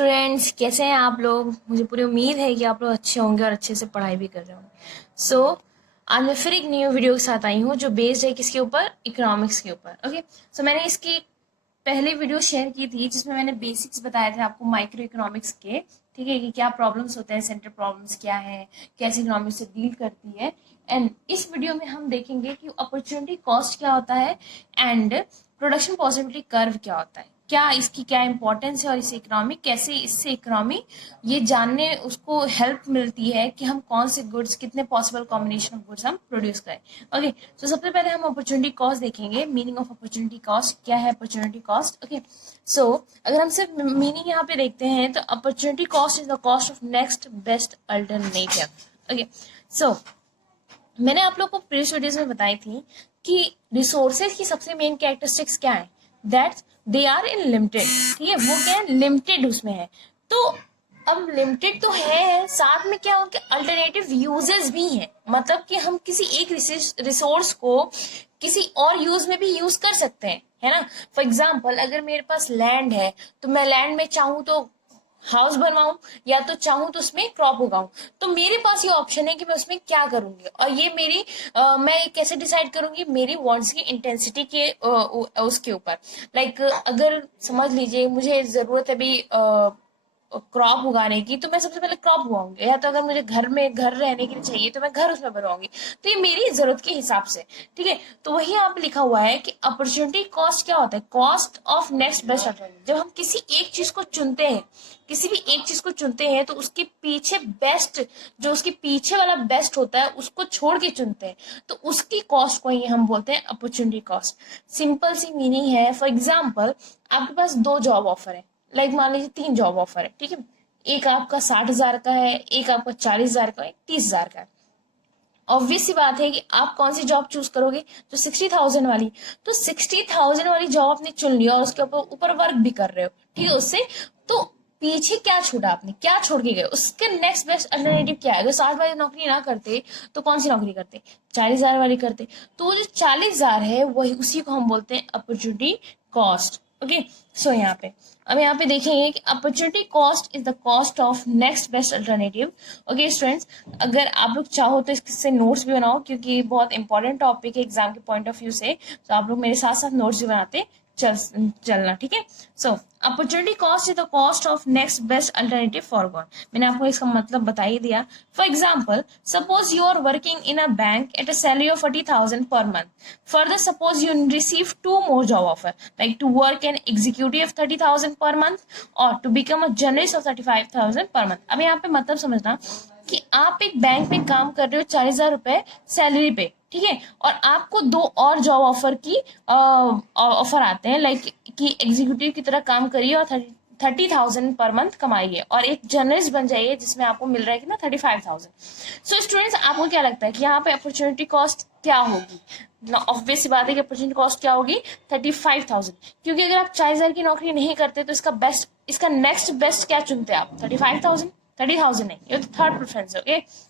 Students, कैसे हैं आप लोग। मुझे पूरी उम्मीद है कि आप लोग अच्छे होंगे और अच्छे से पढ़ाई भी कर रहे होंगे। आज मैं फिर एक न्यू वीडियो के साथ आई हूँ जो बेस्ड है किसके ऊपर, इकोनॉमिक्स के ऊपर। ओके, मैंने इसकी पहले वीडियो शेयर की थी जिसमें मैंने बेसिक्स बताए थे आपको माइक्रो इकोनॉमिक्स के। ठीक है, कि क्या प्रॉब्लम्स होते हैं, सेंट्रल प्रॉब्लम्स क्या है, कैसे इकोनॉमिक्स से डील करती है। एंड इस वीडियो में हम देखेंगे कि अपॉर्चुनिटी कॉस्ट क्या होता है एंड प्रोडक्शन पॉसिबिलिटी कर्व क्या होता है, क्या इसकी क्या इंपॉर्टेंस है और इसे इकोनॉमी कैसे, इससे इकोनॉमी ये जानने उसको हेल्प मिलती है कि हम कौन से गुड्स, कितने पॉसिबल कॉम्बिनेशन ऑफ गुड्स हम प्रोड्यूस करें। ओके, तो सबसे पहले हम अपॉर्चुनिटी कॉस्ट देखेंगे। मीनिंग ऑफ अपॉर्चुनिटी कॉस्ट क्या है, अपॉर्चुनिटी कॉस्ट। ओके, अगर हम सिर्फ मीनिंग यहाँ पे देखते हैं तो opportunity cost is the cost of next best alternative. Okay, मैंने आप लोग को प्रीवियस वीडियोस में बताई थी कि रिसोर्सेज की सबसे मेन कैरेक्टरिस्टिक्स क्या है, that they are in limited. ठीक है, वो क्या है, लिमिटेड उसमें है। तो अब लिमिटेड तो है, साथ में क्या उनके अल्टरनेटिव यूजेस भी हैं, मतलब कि हम किसी एक रिसोर्स को किसी और यूज में भी यूज कर सकते हैं, है ना। फॉर एग्जाम्पल, अगर मेरे पास लैंड है तो मैं लैंड में चाहूँ तो हाउस बनवाऊं या तो चाहूं तो उसमें क्रॉप उगाऊं, तो मेरे पास ये ऑप्शन है कि मैं उसमें क्या करूंगी। और ये मेरी मैं कैसे डिसाइड करूंगी, मेरी वांट्स की इंटेंसिटी के उसके ऊपर। लाइक अगर समझ लीजिए मुझे जरूरत है अभी क्रॉप उगाने की, तो मैं सबसे पहले क्रॉप उगाऊंगी। या तो अगर मुझे घर में घर रहने के लिए चाहिए तो मैं घर उसमें बनवाऊंगी। तो ये मेरी जरूरत के हिसाब से। ठीक है, तो वही यहाँ पे लिखा हुआ है कि अपॉर्चुनिटी कॉस्ट क्या होता है, cost of next best alternative. जब हम किसी एक चीज को चुनते हैं, किसी भी एक चीज को चुनते हैं तो उसके पीछे बेस्ट, जो उसके पीछे वाला बेस्ट होता है उसको छोड़ के चुनते हैं, तो उसकी कॉस्ट को ही हम बोलते हैं अपॉर्चुनिटी कॉस्ट। सिंपल सी मीनिंग है। फॉर एग्जाम्पल, आपके पास 2 जॉब ऑफर है, लाइक मान लीजिए 3 जॉब ऑफर है। ठीक है, एक आपका 60,000 का है, एक आपका 40,000 का है, 30,000 का है। ऑब्वियस सी बात है कि आप कौन सी जॉब चूज करोगे, जो 60,000 वाली। तो 60,000 वाली जॉब आपने चुन लिया और उसके ऊपर वर्क भी कर रहे हो, ठीक है, उससे तो पीछे क्या छोड़ा आपने, क्या छोड़ के गए, उसके नेक्स्ट बेस्ट अल्टरनेटिव क्या है। अगर 60 वाली नौकरी ना करते तो कौन सी नौकरी करते, 40,000 वाली करते। तो वो जो 40,000 है वही, उसी को हम बोलते हैं अपॉर्चुनिटी कॉस्ट। ओके, अब यहाँ पे देखेंगे कि opportunity cost is the cost of next best alternative. Okay students, अगर आप लोग चाहो तो इससे नोट्स भी बनाओ, क्योंकि ये बहुत इंपॉर्टेंट टॉपिक है एग्जाम के पॉइंट ऑफ व्यू से। तो आप लोग मेरे साथ साथ नोट्स भी बनाते चलना। ठीक है, opportunity cost is the cost of next best alternative foregone. मैंने आपको इसका मतलब बता ही दिया। For example, suppose you are working in a bank at a salary of 40,000 per month. Further, suppose you receive 2 more job offer, like to work an executive of 30,000 per month or to become a journalist of 35,000 per month. अब यहाँ पे मतलब समझना कि आप एक bank में काम कर रहे हो 40,000 रुपए सैलरी पे, ठीक है, और आपको 2 और जॉब ऑफर की ऑफर आते हैं, लाइक कि एग्जीक्यूटिव की तरह काम करिए और 30,000 पर मंथ कमाइए और एक जर्नलिस्ट बन जाइए जिसमें आपको मिल रहा है कि ना 35,000। सो स्टूडेंट्स, आपको क्या लगता है कि यहाँ पे अपॉर्चुनिटी कॉस्ट क्या होगी। ऑब्वियस बात है कि अपॉर्चुनिटी कॉस्ट क्या होगी, 35,000। क्योंकि अगर आप 40,000 की नौकरी नहीं करते तो इसका नेक्स्ट बेस्ट क्या चुनते हैं आप, 35,000, 30,000 नहीं, ये तो थर्ड प्रेफरेंस है। ओके,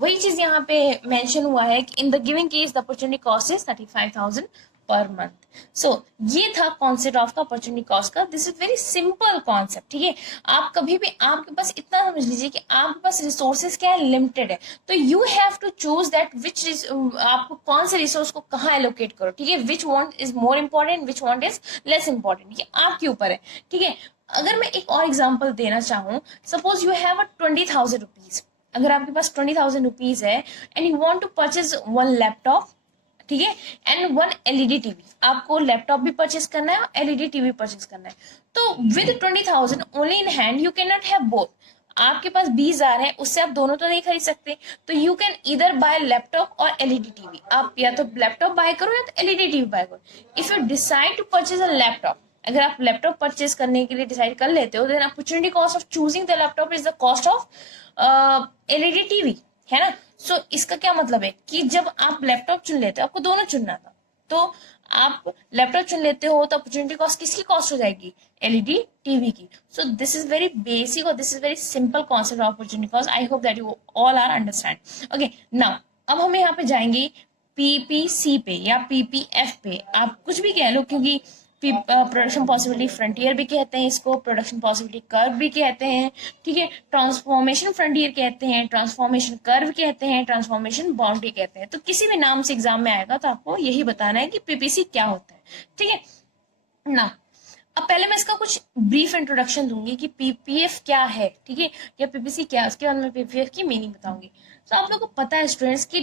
वही चीज यहाँ पे मेंशन हुआ है कि in the giving case the opportunity cost is 35,000 per month. ये था कॉन्सेप्ट ऑफ अपॉर्चुनिटी कॉस्ट का। This is very simple concept. ठीक है, आप कभी भी, आपके पास इतना समझ लीजिए कि आपके पास रिसोर्सेज क्या है, लिमिटेड है, तो you have to choose that which, आपको कौन से रिसोर्स को कहाँ एलोकेट करो। ठीक है, विच want is more important, which want is less important, ये आपके ऊपर है। ठीक है, अगर मैं एक और एग्जाम्पल देना चाहूँ, suppose you have a 20,000 rupees. अगर आपके पास 20,000 रुपीज है and you want to purchase 1 laptop, ठीक है, एंड 1 एलईडी टीवी। आपको लैपटॉप भी परचेज करना है और एलईडी टीवी परचेज करना है। तो with 20,000 only in hand you can not have both. आपके पास 20,000 है, उससे आप दोनों तो नहीं खरीद सकते। तो you can either buy laptop और एलईडी टीवी। आप या तो लैपटॉप बाय करो या तो एलईडी टीवी बाय करो। If you decide to purchase a laptop, अगर आप लैपटॉप परचेज करने के लिए डिसाइड कर लेते हो, then opportunity cost of choosing the laptop is the cost of LED TV, है ना। इसका क्या मतलब है कि जब आप लैपटॉप चुन लेते हो, आपको दोनों चुनना था, तो आप लैपटॉप चुन लेते हो तो अपॉर्चुनिटी कॉस्ट किसकी कॉस्ट हो जाएगी, एलईडी टीवी की। दिस इज वेरी बेसिक और this is very simple concept of opportunity cost. I hope that you all are understand. Okay, now अब हम यहाँ पे जाएंगे पीपीसी पे या पीपीएफ पे, आप कुछ भी कह लो, क्योंकि प्रोडक्शन पॉसिबिलिटी फ्रंटियर भी कहते हैं इसको, प्रोडक्शन पॉसिबिलिटी कर्व भी कहते हैं, ठीक है, ट्रांसफॉर्मेशन फ्रंटियर कहते हैं, ट्रांसफॉर्मेशन कर्व कहते हैं, ट्रांसफॉर्मेशन बाउंड्री कहते हैं। तो किसी भी नाम से एग्जाम में आएगा तो आपको यही बताना है कि पीपीसी क्या होता है, ठीक है ना। अब पहले मैं इसका कुछ ब्रीफ इंट्रोडक्शन दूंगी कि पीपीएफ क्या है, ठीक है, या पीपीसी क्या है, उसके बाद मैं पीपीएफ की मीनिंग बताऊंगी। तो आप लोगों को पता है स्टूडेंट्स की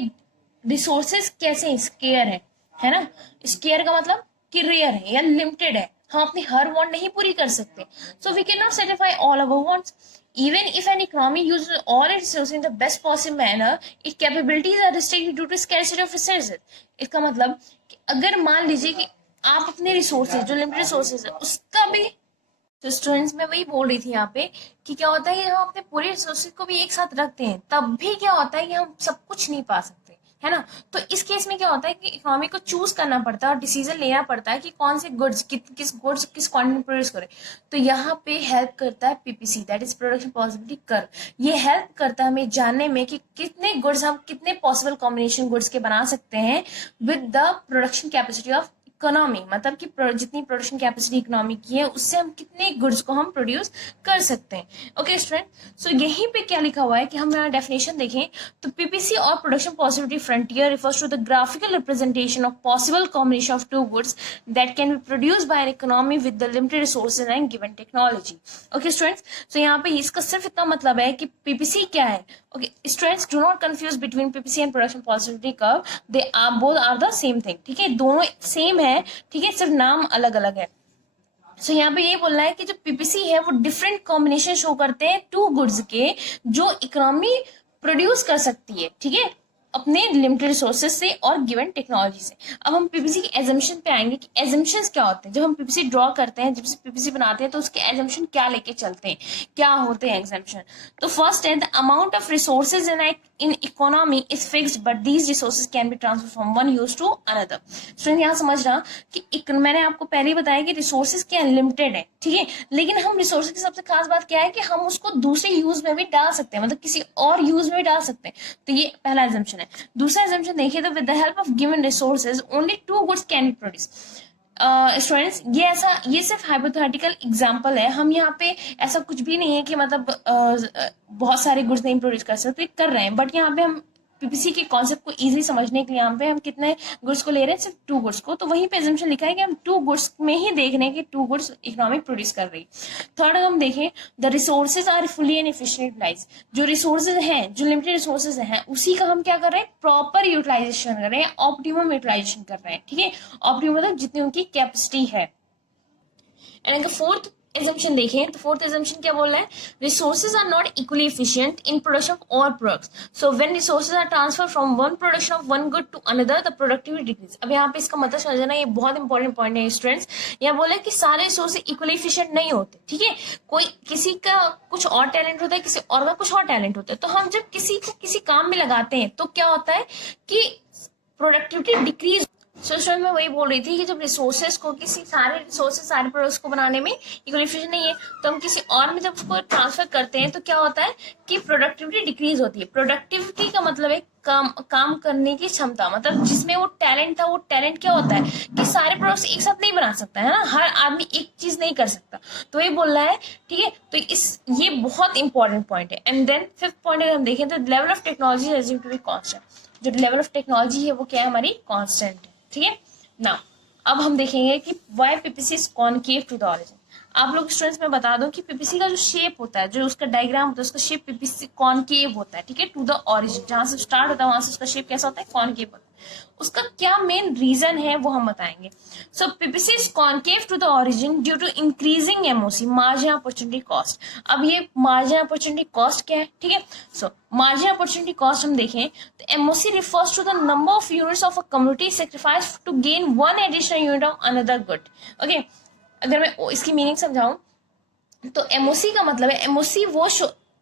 रिसोर्सेज कैसे स्केयर है ना। स्केयर का मतलब कि रेयर है या लिमिटेड है, हम अपनी हर वांट नहीं पूरी कर सकते। So we can not satisfy all our wants even if an economy uses all its resources in the best possible manner, its capabilities are restricted due to scarcity of resources। इसका मतलब कि अगर मान लीजिए कि आप अपने रिसोर्सेज जो लिमिटेड रिसोर्सेज है उसका भी, तो स्टूडेंट्स मैं वही बोल रही थी यहाँ पे कि क्या होता है कि हम अपने पूरे रिसोर्सेज को भी एक साथ रखते हैं तब भी क्या होता है कि हम सब कुछ नहीं पा सकते, है ना। तो इस केस में क्या होता है कि इकोनॉमी को चूज करना पड़ता है और डिसीजन लेना पड़ता है कि कौन से गुड्स किस गुड्स किस क्वांटिटी में प्रोड्यूस करें। तो यहाँ पे हेल्प करता है PPC, that is production possibility curve. ये हेल्प करता है हमें जानने में कि कितने गुड्स हम कितने पॉसिबल कॉम्बिनेशन गुड्स के बना सकते हैं with the production capacity of economy, मतलब कि जितनी प्रोडक्शन कैपेसिटी इकोनॉमी की है उससे हम कितने गुड्स को हम प्रोड्यूस कर सकते हैं। ओके स्टूडेंट, सो यहीं पे क्या लिखा हुआ है कि हम यहाँ डेफिनेशन देखें तो पीपीसी और production possibility frontier refers to the graphical representation of possible combination of two goods that can be produced by an economy with the limited resources and given technology. Okay students, so यहाँ पे इसका सिर्फ इतना मतलब है कि PPC क्या है। Okay, students do not confuse between PPC and production possibility curve. They are both are the same thing. ठीक है, दोनों सेम है, ठीक है, सिर्फ नाम अलग अलग है। सो यहाँ पे ये बोलना है कि जो पीपीसी है वो डिफरेंट कॉम्बिनेशन शो करते हैं टू गुड्स के जो इकोनॉमी प्रोड्यूस कर सकती है, ठीक है, अपने लिमिटेड रिसोर्सेज से और गिवन टेक्नोलॉजी से। अब हम पीपीसी के एजम्पशन पे आएंगे कि एजम्पशंस क्या होते हैं। जब हम पीपीसी ड्रॉ करते हैं, जब पीपीसी बनाते हैं तो उसके एजम्पशन क्या लेके चलते हैं, क्या होते हैं एग्जाम्पशन। तो फर्स्ट है the amount of resources in economy is fixed but these resources can be transfer from one use to another. Student यहाँ समझ रहा कि मैंने आपको पहले ही बताया कि रिसोर्सेज क्या लिमिटेड है, ठीक है, लेकिन हम रिसोर्सेज की सबसे खास बात क्या है कि हम उसको दूसरे यूज में भी डाल सकते हैं, मतलब किसी और यूज में भी डाल सकते हैं। तो ये पहला एजम्पशन है। दूसरा एजम्पशन देखिए तो with the help of given resources only two goods can be produce. Students ये सिर्फ हाइपोथेटिकल एग्जांपल है, हम यहाँ पे ऐसा कुछ भी नहीं है कि मतलब बहुत सारे गुड्स नहीं प्रोड्यूस कर सकते, कर रहे हैं, बट यहाँ पे हम पीपीसी के कॉन्सेप्ट को इजीली समझने के लिए यहाँ पे हम कितने गुड्स को ले रहे हैं, सिर्फ टू गुड्स को। तो वहीं पे एजम्पशन लिखा है कि हम टू गुड्स में ही देख रहे हैं कि टू गुड्स इकोनॉमी प्रोड्यूस कर रही। थर्ड हम देखें the resources are fully and efficient utilise. जो रिसोर्सेज हैं, जो लिमिटेड रिसोर्सेज हैं, उसी का हम क्या कर रहे हैं, प्रॉपर यूटिलाइजेशन कर रहे हैं, ऑप्टिमम यूटिलाइजेशन कर रहे हैं, ठीक है। ऑप्टिमम मतलब जितनी उनकी कैपेसिटी है। एंड फोर्थ एजम्पशन देखें तो फोर्थ एजम्पशन क्या बोल रहा है, resources are not equally efficient in production of all products, so when resources are transfer from one production of one good to another the productivity decrease. अब यहाँ पे इसका मतलब समझ जाना, ये बहुत इंपॉर्टेंट पॉइंट है स्टूडेंट्स। यहाँ बोला कि सारे रिसोर्सेज इक्वली एफिशिएंट नहीं होते, ठीक है, कोई किसी का कुछ और टैलेंट होता है, किसी और का कुछ और टैलेंट होता है। तो हम जब किसी को किसी काम में लगाते हैं तो क्या होता है कि प्रोडक्टिविटी डिक्रीज। सो मैं वही बोल रही थी कि जब रिसोर्सेज को सारे प्रोडक्ट्स को बनाने में इक्वल एफिशिएंट नहीं है तो हम किसी और में जब उसको ट्रांसफर करते हैं तो क्या होता है कि प्रोडक्टिविटी डिक्रीज होती है। प्रोडक्टिविटी का मतलब है काम करने की क्षमता, मतलब जिसमें वो टैलेंट था, वो टैलेंट क्या होता है कि सारे प्रोडक्ट्स एक साथ नहीं बना सकता है ना, हर आदमी एक चीज नहीं कर सकता। तो ये बोल रहा है, ठीक है, तो ये बहुत इंपॉर्टेंट पॉइंट है। एंड देन फिफ्थ पॉइंट अगर हम देखें तो level of technology assume to be constant. जो लेवल ऑफ टेक्नोलॉजी है वो क्या है, हमारी कांस्टेंट है, ठीक है ना। अब हम देखेंगे कि why PPC is concave to the origin. आप लोग स्टूडेंट्स में बता दो कि पीपीसी का जो शेप होता है, जो उसका डायग्राम होता है, उसका शेप पीपीसी कॉनकेव होता है, ठीक है, टू द ऑरिजिन, जहां से स्टार्ट होता है वहां से उसका शेप कैसा होता है, कॉनकेव होता है। उसका क्या मेन रीजन है वो हम बताएंगे। So PPC is concave to the origin due to increasing MOC, marginal opportunity cost. अब ये मार्जिनल अपॉर्चुनिटी कॉस्ट क्या है, ठीक है। सो मार्जिनल अपॉर्चुनिटी कॉस्ट हम देखें तो MOC refers to the number of units of a commodity sacrifice to gain one additional unit of another good. Okay, अगर मैं इसकी मीनिंग समझाऊं तो एमओसी का मतलब है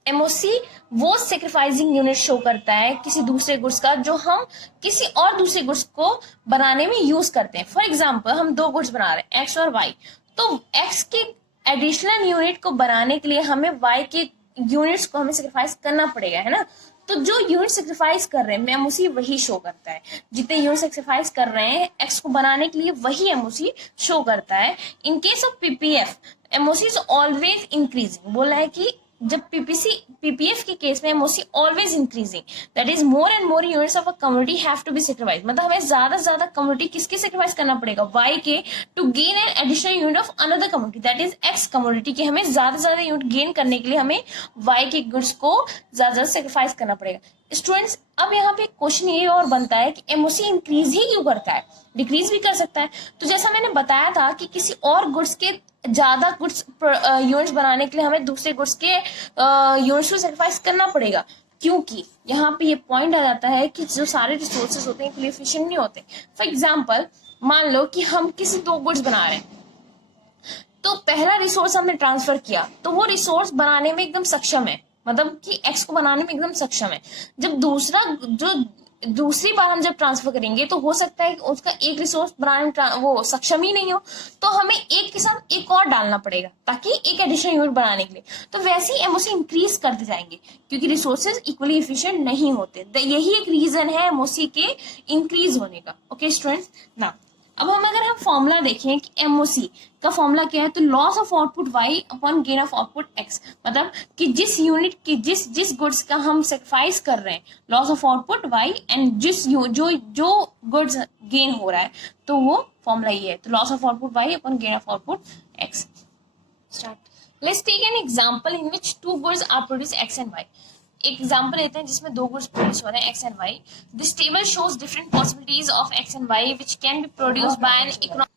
एमओसी वो सेक्रीफाइसिंग यूनिट शो करता है किसी दूसरे गुड्स का जो हम किसी और दूसरे गुड्स को बनाने में यूज करते हैं। फॉर एग्जांपल हम दो गुड्स बना रहे हैं, एक्स और वाई, तो एक्स के एडिशनल यूनिट को बनाने के लिए हमें वाई के यूनिट्स को हमें सेक्रीफाइस करना पड़ेगा, है ना। तो जो यूनिट सेक्रीफाइस कर रहे हैं एमओसी वही शो करता है, जितने यूनिट सेक्रीफाइस कर रहे हैं एक्स को बनाने के लिए वही एमओसी शो करता है। In case of PPF MOC is always increasing, बोला है कि जब पीपीएफ के केस में MOC always increasing, that is more and more units of a commodity have to be sacrifice, मतलब हमें ज्यादा से ज्यादा कम्युनिटी किसकी सेक्रीफाइस करना पड़ेगा, वाई के, to gain an additional unit of another commodity that is X commodity की। हमें ज्यादा से ज्यादा यूनिट गेन करने के लिए हमें वाई के गुड्स को ज्यादा सेक्रीफाइस करना पड़ेगा। स्टूडेंट्स अब यहाँ पे क्वेश्चन ये और बनता है कि एमओसी इंक्रीज ही क्यों करता है, डिक्रीज भी कर सकता है। तो जैसा मैंने बताया था कि किसी और गुड्स के ज्यादा गुड्स यूनिट्स बनाने के लिए हमें दूसरे गुड्स के यूनिट्स को सेक्रीफाइस करना पड़ेगा, क्योंकि यहाँ पे ये पॉइंट आ जाता है कि जो सारे रिसोर्सेज होते हैं एफिशिएंट नहीं होते। फॉर एग्जाम्पल मान लो कि हम किसी दो गुड्स बना रहे हैं, तो पहला रिसोर्स हमने ट्रांसफर किया तो वो रिसोर्स बनाने में एकदम सक्षम है, मतलब कि एक्स को बनाने में एकदम सक्षम है। जब दूसरी बार हम जब ट्रांसफर करेंगे तो हो सकता है कि उसका एक रिसोर्स बनाने में वो सक्षम ही नहीं हो, तो हमें एक के साथ एक और डालना पड़ेगा ताकि एक एडिशनल यूनिट बनाने के लिए। तो वैसे ही एमओसी इंक्रीज करते जाएंगे क्योंकि रिसोर्सेज इक्वली एफिशिएंट नहीं होते। यही एक रीजन है एमओसी के इंक्रीज होने का। ओके स्टूडेंट्स, ना अब अगर हम फॉर्मूला देखें कि एमओसी का फॉर्मूला क्या है, तो loss of output Y upon gain of output X, मतलब कि जिस यूनिट की जिस गुड्स का हम सेक्रीफाइस कर रहे हैं loss of output Y and जो गुड्स गेन हो रहा है, तो वो फॉर्मूला ये है, तो loss of output Y upon gain of output X. Start. Let's take an example in which two goods are produce X and Y. एक एग्जाम्पल लेते हैं जिसमें दो गुड्स प्रोड्यूस हो रहे हैं X and Y. This table shows different possibilities of X and Y which can be produced by an economic.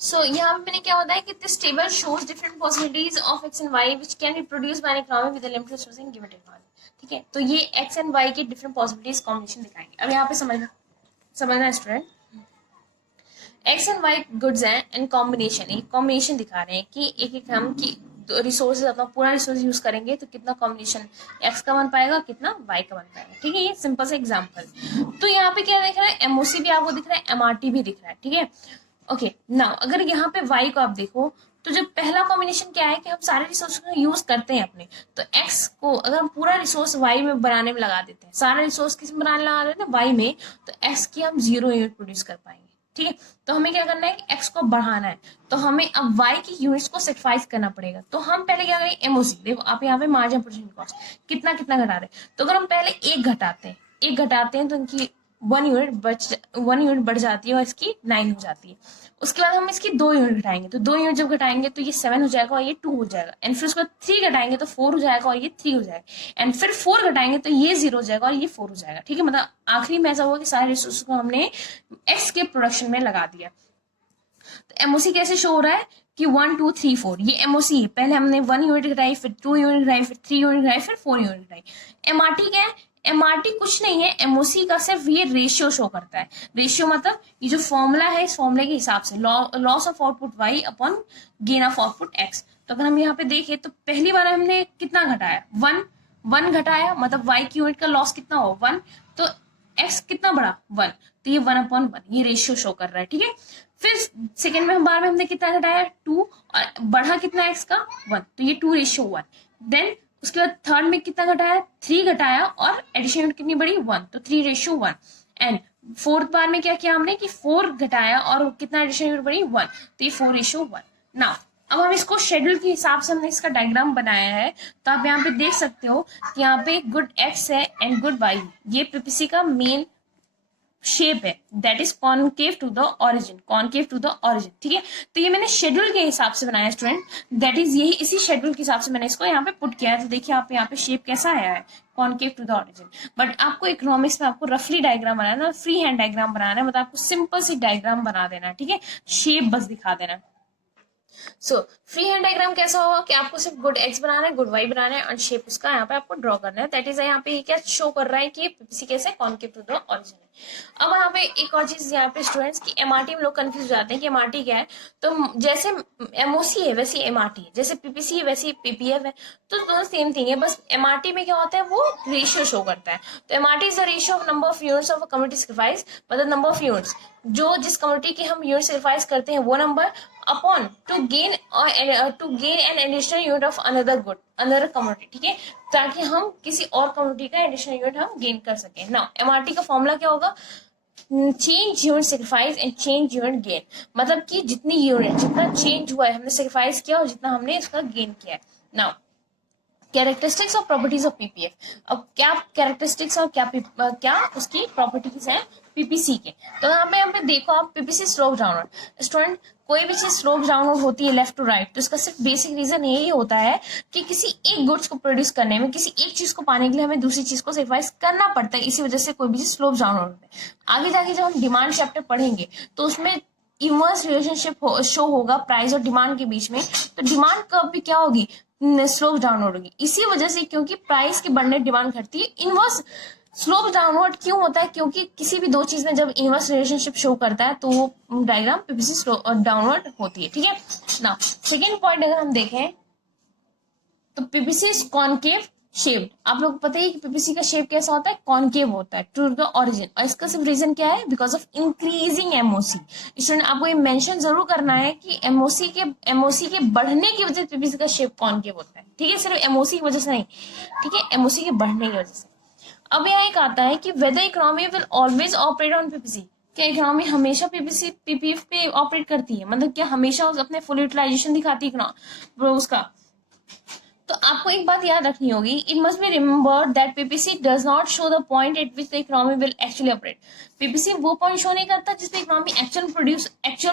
So यहाँ पे मैंने क्या होता है कि this table shows different possibilities of X and Y which can be produced by an economy with a limited resource and given technology. ठीक है, तो ये एक्स एंड वाई के डिफरेंट पॉसिबिलिटीज कॉम्बिनेशन दिखाएंगे। अब यहाँ पे समझना student, X and Y goods हैं एंड कॉम्बिनेशन दिखा रहे हैं कि एक हम की रिसोर्सेज अपना पूरा रिसोर्स यूज करेंगे तो कितना कॉम्बिनेशन एक्स का बन पाएगा, कितना वाई का बन पाएगा। ठीक है, ये सिंपल सा एग्जांपल। तो यहाँ पे क्या दिख रहा है, एमओसी भी आपको दिख रहा है, एमआरटी भी दिख रहा है। ठीक है, ओके नाउ अगर यहाँ पे वाई को आप देखो तो जब पहला कॉम्बिनेशन क्या है कि हम सारे रिसोर्स को यूज करते हैं अपने, तो एक्स को अगर हम पूरा रिसोर्स वाई में बनाने में लगा देते हैं, सारा रिसोर्स किस में बनाने लगा देते हैं, वाई में, तो एक्स की हम 0 यूनिट प्रोड्यूस कर पाएंगे। ठीक है, तो हमें क्या करना है कि एक्स को बढ़ाना है, तो हमें अब वाई की यूनिट्स को सेक्रीफाइस करना पड़ेगा। तो हम पहले क्या करें, एमओसी देखो आप यहाँ पे मार्जिन प्रोडक्शन कॉस्ट कितना घटा रहे हैं, तो अगर हम पहले एक घटाते हैं तो उनकी 1 यूनिट बढ़ जाती है और इसकी 9 हो जाती है। उसके बाद हम इसकी 2 यूनिट घटाएंगे, तो 2 यूनिट जब घटाएंगे तो ये 7 हो जाएगा और ये 2 हो जाएगा, एंड फिर उसके बाद 3 घटाएंगे तो 4 हो जाएगा और ये 3 हो जाएगा, एंड फिर 4 घटाएंगे तो ये 0 हो जाएगा और ये 4 हो जाएगा। ठीक है, मतलब आखिरी में ऐसा हुआ कि सारे रिसोर्स को हमने एक्स के प्रोडक्शन में लगा दिया। तो एमओसी कैसे शो हो रहा है कि 1 2 3 4, ये एमओसी है। पहले हमने 1 यूनिट घटाई, फिर 2 यूनिट घटाई, फिर 3 यूनिट घटाई, फिर 4 यूनिट घटाई। एमआरटी क्या है, एमआरटी कुछ नहीं है, एमओसी का सिर्फ ये रेशियो शो करता है। रेशियो मतलब ये जो फॉर्मूला है, इस फॉर्मूले के हिसाब से loss of output Y upon gain of output X. तो अगर हम यहाँ पे देखें तो पहली बार हमने कितना घटाया, 1 घटाया, मतलब वाई की यूनिट का लॉस कितना हो 1, तो एक्स कितना बढ़ा 1, तो ये 1/1, ये रेशियो शो कर रहा है। ठीक है, फिर सेकेंड में बार में हमने कितना घटाया 2, और बढ़ा कितना एक्स का 1, तो ये 2:1। देन उसके बाद थर्ड में कितना घटाया 3 घटाया और एडिशन यूनिट कितनी बड़ी 1, तो 3:1। एंड फोर्थ बार में क्या किया हमने कि 4 घटाया और कितना एडिशन यूनिट बड़ी 1, तो ये 4:1। नाउ अब हम इसको शेड्यूल के हिसाब से हमने इसका डायग्राम बनाया है, तो आप यहाँ पे देख सकते हो कि यहाँ पे गुड एक्स है एंड गुड वाई, ये पीपीसी का मेन शेप है, that is concave to the origin. ठीक है, तो ये मैंने शेड्यूल के हिसाब से बनाया स्टूडेंट, दैट इज यही इसी शेड्यूल के हिसाब से मैंने इसको यहाँ पे पुट किया है। तो देखिए आप यहाँ पे शेप कैसा आया है, concave to the origin. But आपको इकोनॉमिक्स में आपको रफली डायग्राम बनाना है, फ्री हैंड डायग्राम बनाना है, मतलब आपको सिंपल सी डायग्राम बना देना है। ठीक है, शेप बस दिखा देना। सो फ्री हैंड डायग्राम कैसा होगा कि आपको सिर्फ गुड एक्स बनाना है, गुड वाई बनाना है, और शेप उसका यहाँ पे आपको ड्रॉ करना है। दैट इज यहाँ पे क्या शो कर रहा है कि पीपीसी कैसे कॉनकेव टू द ऑरिजिन है। अब यहाँ पे एक और चीज यहाँ पे स्टूडेंट्स की एमआरटी में लोग कंफ्यूज हो जाते हैं कि एमआरटी क्या है। तो जैसे एमओसी है वैसे एमआरटी है, जैसे पीपीसी है वैसे पीपीएफ है, तो दोनों सेम थिंग है, बस एमआरटी में क्या होता है वो रेशियो शो करता है। तो MRT is the ratio of number of units of a community sacrifice, मतलब नंबर ऑफ यूनिट्स जो जिस कम्युनिटी के हम यूनिट सेक्रीफाइस करते हैं वो number upon two gain an additional unit of another good. Another community, ठीक है, ताकि हम किसी और कम्युनिटी का एडिशनल यूनिट हम गेन कर सकें। नाउ एमआरटी का फॉर्मूला क्या होगा? Change unit sacrifice and change unit gain, मतलब कि जितनी यूनिट, जितना चेंज हुआ है हमने सेक्रीफाइस किया और जितना हमने इसका गेन किया है। नाउ कैरेक्टरिस्टिक्स और प्रॉपर्टीज ऑफ पीपीएफ। अब क्या कैरेक्टरिस्टिक्स और क्या उसकी प्रॉपर्टीज हैं पीपीसी के? तो यहाँ पे देखो आप, पीपीसी स्लोप डाउनवर्ड। स्टूडेंट, कोई भी चीज स्लोप डाउनवर्ड होती है लेफ्ट टू राइट, तो इसका सिर्फ बेसिक रीजन यही होता है कि किसी एक गुड्स को प्रोड्यूस करने में, किसी एक चीज को पाने के लिए हमें दूसरी चीज को सेक्रीफाइस करना पड़ता है, इसी वजह से कोई भी चीज स्लोप डाउनवर्ड होता है। आगे जाके जब हम डिमांड चैप्टर पढ़ेंगे तो उसमें इनवर्स रिलेशनशिप शो होगा प्राइस और डिमांड के बीच में। तो डिमांड कब भी क्या होगी? स्लोप डाउनवर्ड होगी, इसी वजह से, क्योंकि प्राइस के बढ़ने डिमांड घटती है। इनवर्स स्लोप डाउनवर्ड क्यों होता है? क्योंकि किसी भी दो चीज में जब इनवर्स रिलेशनशिप शो करता है तो वो डायग्राम पीपीसी स्लोप डाउनवर्ड होती है, ठीक है ना। सेकेंड पॉइंट अगर हम देखें तो पीपीसी इज कॉनकेव शेप्ड। आप लोग को पता है कि पीपीसी का शेप कैसा होता है? कॉनकेव होता है टू द ओरिजिन। और इसका सिर्फ रीजन क्या है? Because of increasing MOC. Student, आपको ये मेंशन जरूर करना है कि एमओसी के बढ़ने की वजह से पीपीसी का शेप कॉनकेव होता है, ठीक है, सिर्फ एमओसी की वजह से नहीं, ठीक है, एमओसी के बढ़ने की वजह से। अब यहाँ एक आता है कि whether economy will always operate on PPC. क्या इकोनॉमी हमेशा पीपीएफ पे ऑपरेट करती है? मतलब क्या हमेशा अपने फुल यूटिलाइजेशन दिखाती है उसका? तो आपको एक बात याद रखनी होगी, it must be remembered that PPC does not show the point eight which the economy will actually operate. PPC वो पॉइंट शो नहीं करता जिसपे इकोनॉमी एक्चुअल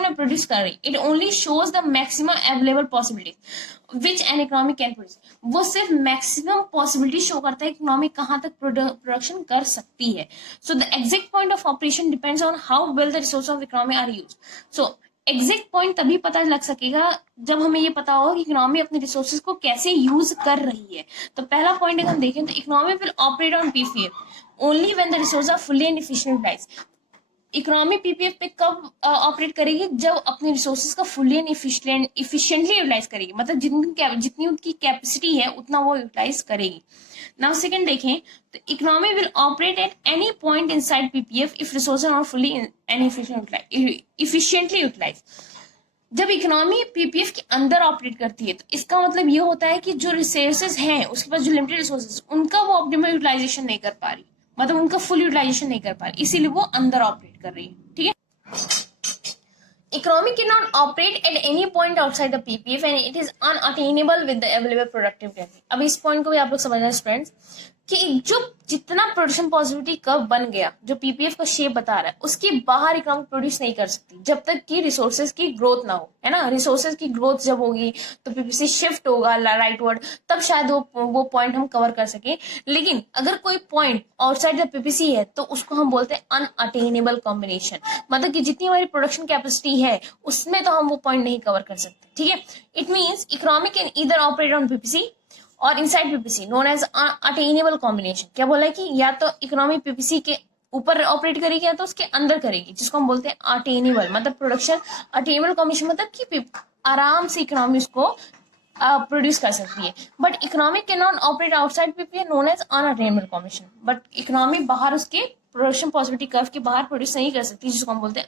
में प्रोड्यूस कर रही। It only shows the maximum available possibilities which an economy can produce. वो सिर्फ maximum possibility show करता है इकोनॉमी कहाँ तक प्रोडक्शन कर सकती है। So the exact point of operation depends on how well the resource of economy are use. So exact point तभी पता लग सकेगा जब हमें ये पता होगा कि इकोनॉमी अपने रिसोर्सेज को कैसे यूज कर रही है। तो पहला पॉइंट अगर हम देखें तो economy will operate on PPF only when the resource are fully and efficiently utilised. Economy PPF पे कब ऑपरेट करेगी? जब अपने रिसोर्सेज का फुली एंड इफिशिएंटली यूटिलाइज करेगी, मतलब जितनी उनकी कैपेसिटी है उतना वो यूटिलाइज करेगी। नाउ सेकंड देखें तो economy will operate at any point inside PPF if resources are fully and efficiently utilise. जब इकोनॉमी पीपीएफ के अंदर ऑपरेट करती है तो इसका मतलब ये होता है कि जो रिसोर्सेज हैं, उसके पास जो लिमिटेड रिसोर्सेज, उनका वो ऑप्टिमल यूटिलाइजेशन नहीं कर पा रही, मतलब उनका फुल यूटिलाइजेशन नहीं कर पा रही, इसीलिए वो अंदर ऑपरेट कर रही है, ठीक है। Economy cannot operate at any point outside the PPF and it is unattainable with the available productive capacity। अब इस पॉइंट को भी आप लोग समझना है स्टूडेंट्स कि जो जितना प्रोडक्शन पॉसिबिलिटी कर्व बन गया, जो पीपीएफ का शेप बता रहा है, उसके बाहर इकोनॉमी प्रोड्यूस नहीं कर सकती जब तक कि रिसोर्सेज की ग्रोथ ना हो, है ना। रिसोर्सेज की ग्रोथ जब होगी तो पीपीसी शिफ्ट होगा राइटवर्ड, तब शायद वो पॉइंट हम कवर कर सके। लेकिन अगर कोई पॉइंट आउटसाइड द पीपीसी है तो उसको हम बोलते हैं अनअटेनेबल कॉम्बिनेशन, मतलब कि जितनी हमारी प्रोडक्शन कैपेसिटी है उसमें तो हम वो पॉइंट नहीं कवर कर सकते, ठीक है। It means economy can either operate on PPC और inside PPC known as attainable combination. क्या बोला है कि या तो इकोनॉमी पीपीसी के ऊपर ऑपरेट करेगी या तो उसके अंदर करेगी, जिसको हम बोलते हैं अटेनेबल, मतलब प्रोडक्शन अटेनेबल कॉम्बिनेशन, मतलब कि आराम से इकोनॉमी उसको प्रोड्यूस कर सकती है। But economy can not operate outside PPA known as unattainable combination. But economy बाहर उसके प्रोडक्शन पॉसिबिलिटी कर्व के बाहर प्रोड्यूस नहीं कर सकती, जिसको हम बोलते हैं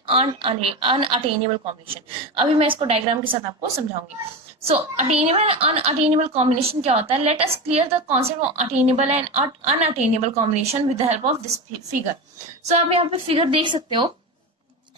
अनअटेनेबल कॉम्बिनेशन। अभी मैं इसको डायग्राम के साथ आपको समझाऊंगी। So attainable and unattainable combination क्या होता है? Let us clear the concept of attainable and unattainable combination with the help of this figure. So आप यहाँ पे फिगर देख सकते हो।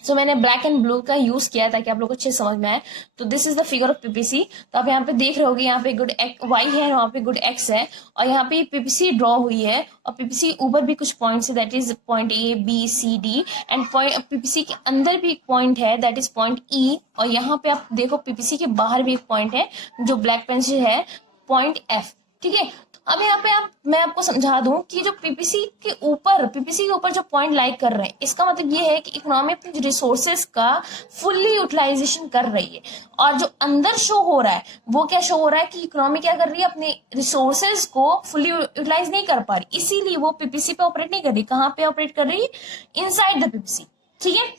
सो मैंने ब्लैक एंड ब्लू का यूज किया ताकि आप लोग को अच्छे समझ में आए। तो this is the figure of PPC. तो आप यहाँ पे देख रहे होगे, यहाँ पे गुड वाई है, वहाँ पे गुड एक्स है, और यहाँ पे पीपीसी ड्रॉ हुई है, और पीपीसी ऊपर भी कुछ पॉइंट्स है, that is point A B C D, and point PPC के अंदर भी एक पॉइंट है, दैट इज पॉइंट ई, और यहाँ पे आप देखो पीपीसी के बाहर भी एक पॉइंट है जो ब्लैक पेन से है, पॉइंट एफ, ठीक है। अब यहाँ पे मैं आपको समझा दूं कि जो पीपीसी के ऊपर जो पॉइंट लाइक कर रहे हैं, इसका मतलब ये है कि इकोनॉमी अपने रिसोर्सेज का फुल्ली यूटिलाइजेशन कर रही है। और जो अंदर शो हो रहा है वो क्या शो हो रहा है कि इकोनॉमी क्या कर रही है, अपने रिसोर्सेज को फुल्ली यूटिलाइज नहीं कर पा रही, इसीलिए वो पीपीसी पे ऑपरेट नहीं कर रही। कहाँ पे ऑपरेट कर रही है? इनसाइड द पीपीसी, ठीक है।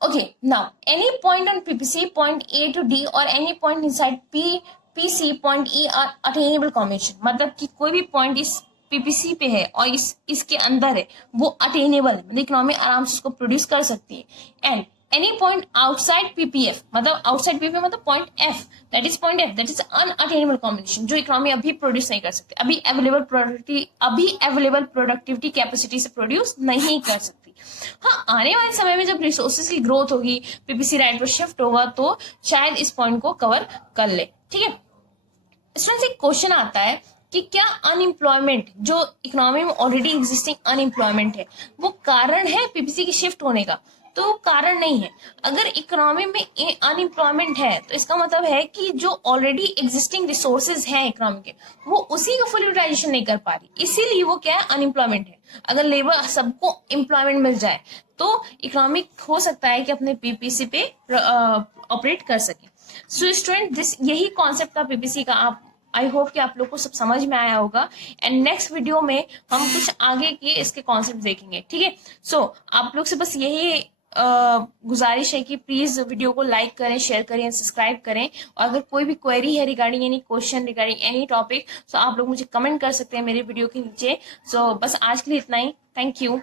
Okay, now any point on PPC point A to D और any point inside PC point E are attainable combination, मतलब कि कोई भी पॉइंट इस पीपीसी पे है और इसके अंदर है, वो अटेनेबल, मतलब इकोनॉमी आराम से उसको प्रोड्यूस कर सकती है। And any point outside PPF, मतलब outside PPF मतलब point F, that is point F, that is unattainable combination, जो इकोनॉमी अभी प्रोड्यूस नहीं कर सकते, अभी अवेलेबल प्रोडक्टिविटी कैपेसिटी से प्रोड्यूस नहीं कर सकती। हाँ, आने वाले समय में जब रिसोर्सेज की ग्रोथ होगी, पीपीसी राइट पर शिफ्ट होगा, तो शायद इस पॉइंट को कवर कर ले। ठीक है, स्टूडेंट्स एक क्वेश्चन आता है कि क्या अनएम्प्लॉयमेंट, जो इकोनॉमी में ऑलरेडी एग्जिस्टिंग अनएम्प्लॉयमेंट है, वो कारण है पीपीसी की शिफ्ट होने का? तो कारण नहीं है। अगर इकोनॉमी में अनएम्प्लॉयमेंट है तो इसका मतलब है कि जो ऑलरेडी एग्जिस्टिंग रिसोर्सेज हैं इकोनॉमी के, वो उसी का फुल यूटिलाइजेशन नहीं कर पा रही, इसीलिए वो क्या है, अनएम्प्लॉयमेंट है। अगर लेबर सबको एम्प्लॉयमेंट मिल जाए तो इकोनॉमी हो सकता है कि अपने पीपीसी पे ऑपरेट कर सके। सो स्टूडेंट, यही कॉन्सेप्ट था पीपीसी का। आप, आई होप कि आप लोग को सब समझ में आया होगा। एंड नेक्स्ट वीडियो में हम कुछ आगे के इसके कॉन्सेप्ट देखेंगे। ठीक है, सो आप लोग से बस यही गुजारिश है कि प्लीज वीडियो को लाइक करें, शेयर करें, सब्सक्राइब करें। और अगर कोई भी क्वेरी है regarding any question, regarding any topic, तो आप लोग मुझे कमेंट कर सकते हैं मेरे वीडियो के नीचे। सो बस आज के लिए इतना ही। Thank you.